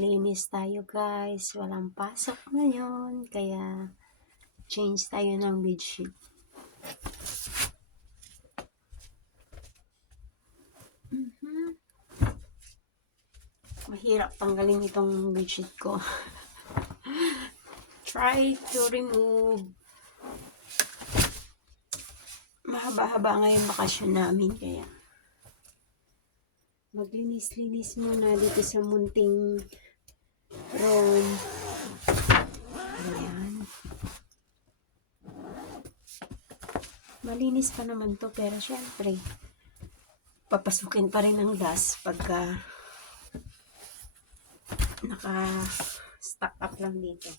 Maglinis tayo guys. Walang pasok ngayon. Kaya change tayo ng bedsheet. Mahirap tanggalin itong bedsheet ko. Try to remove. Mahaba-haba ngayon bakasyon namin. Kaya maglinis-linis muna dito sa munting room. Ayan. Malinis pa naman to, pero syempre papasukin pa rin ang dust pagka naka-stack up lang dito.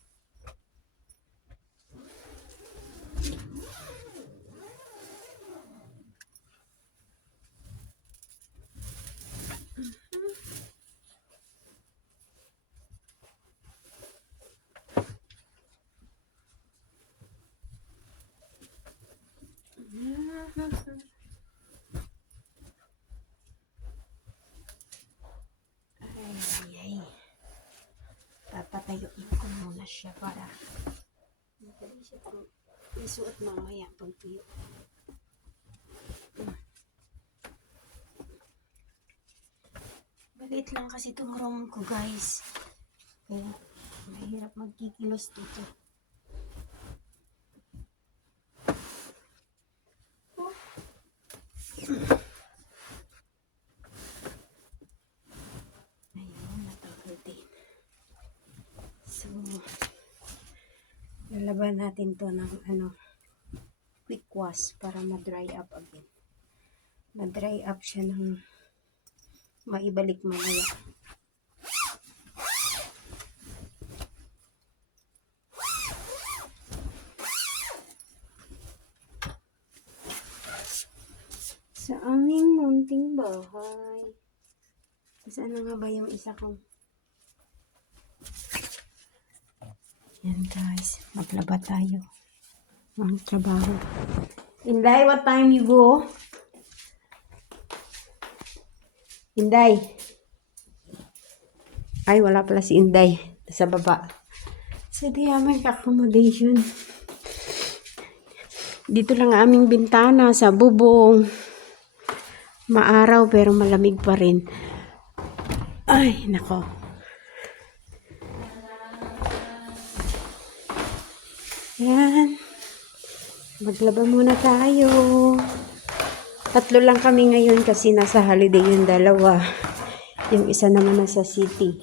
Ay. Papatayuin ko muna siya para madali siya pang isuot mamaya pag tuyo. Maliit lang kasi itong room ko guys. Kaya mahirap magkikilos dito. Lalaban natin to ng quick wash para ma-dry up again. Ma-dry up siya ng maibalik mamaya. Sa aming munting bahay. Saan na nga ba yung isa kong yan guys, maglaba tayo. Ang trabaho. Inday, what time you go? Inday. Ay, wala pala si Inday. Sa baba. Sa may accommodation. Dito lang aming bintana sa bubong. Maaraw pero malamig pa rin. Ay, nako. Yan. Maglaba muna tayo. 3 lang kami ngayon kasi nasa holiday yung 2. Yung isa naman nasa city.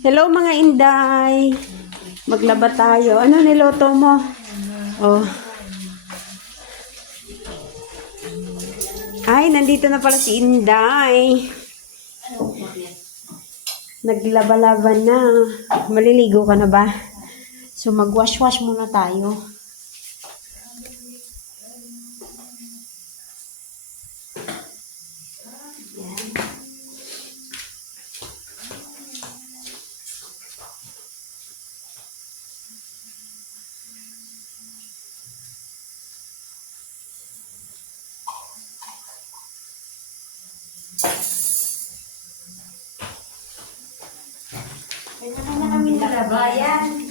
Hello mga Inday. Maglaba tayo. Ano niloto mo? Oh. Ay, nandito na pala si Inday. Naglaba-laba na. Maliligo ka na ba? So, mag-wash-wash muna tayo. Yan. Kailangan na kami nalabayan.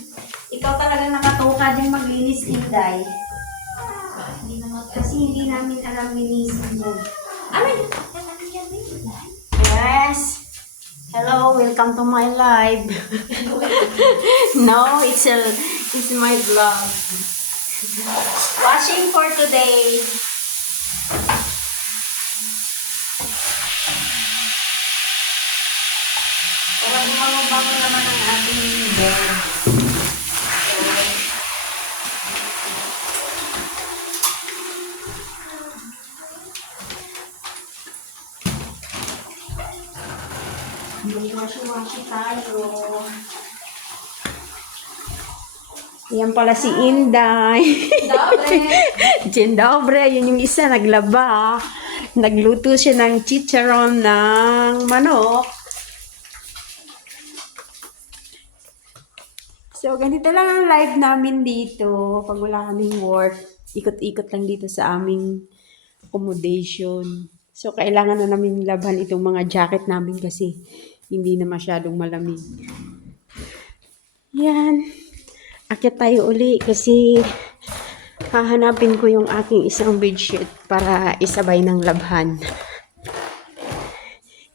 Ikaw talaga nakatuka din maglinis, Inday. Kasi hindi namin alam linisin dyan. Yes. Hello, welcome to my live. No, it's my vlog. Washing for today. Para bumango-bango naman ang ating bed. Washi-washi tayo. Yan pala si Inday. Dzień dobry. Yun yung isa naglaba. Nagluto siya ng chicharon ng manok. So, ganito lang ang live namin dito. Pag wala kaming work, ikot-ikot lang dito sa aming accommodation. So, kailangan na namin laban itong mga jacket namin kasi hindi na masyadong malamig. Yan. Akit tayo uli kasi hahanapin ko yung aking isang bedsheet para isabay ng labhan.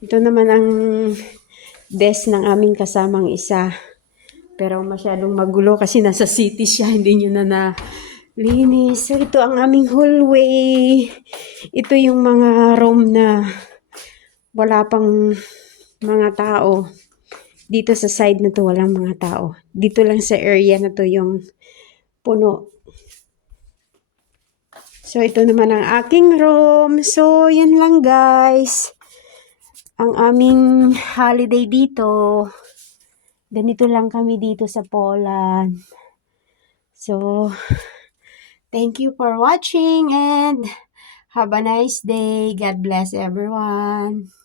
Ito naman ang desk ng aming kasamang isa. Pero masyadong magulo kasi nasa city siya, hindi nyo na linis. So, ito ang aming hallway. Ito yung mga room na wala pang mga tao. Dito sa side na to, walang mga tao. Dito lang sa area na to yung puno. So, ito naman ang aking room. So, yan lang guys. Ang aming holiday dito. Ganito lang kami dito sa Poland. So, thank you for watching and have a nice day. God bless everyone.